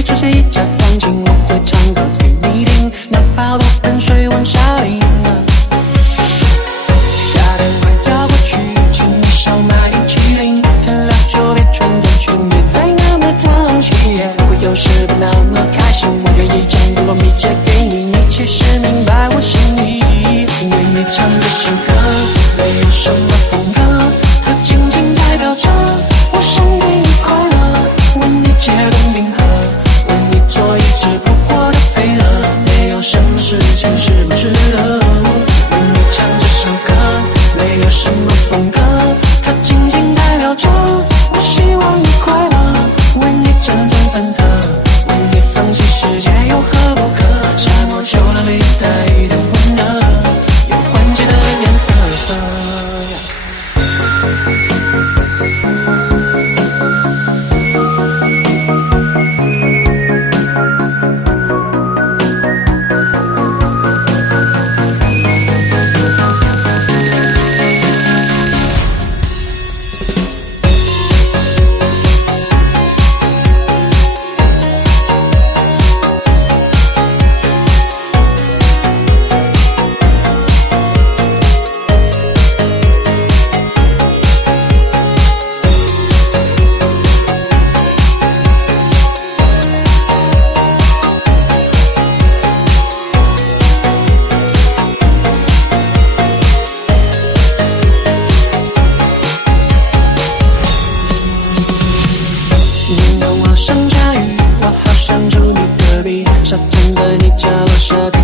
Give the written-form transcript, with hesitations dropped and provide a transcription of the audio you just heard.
里出现一架钢琴，我会唱歌给你听，哪怕多盆水往下淋。夏天快要过去，请你少买一起淋，天亮就别穿短裙，别再那么淘气。如果有时不那么开心，我愿意将阳光密借给你，你其实明白我心意。因为你唱这首歌没有什么风格，它仅仅代表着我想给你快乐，为你解冻冰河，为你做一只扑火的飞蛾，没有什么事情是不值得。为你唱这首歌没有什么风格，它仅仅代表着我希望你快乐，为你辗转反侧，为你放弃世界有何不可。沙漠秋凉里带一点温热，有缓解的颜色。天空好想下雨，我好想住你隔壁，傻站在你家楼下。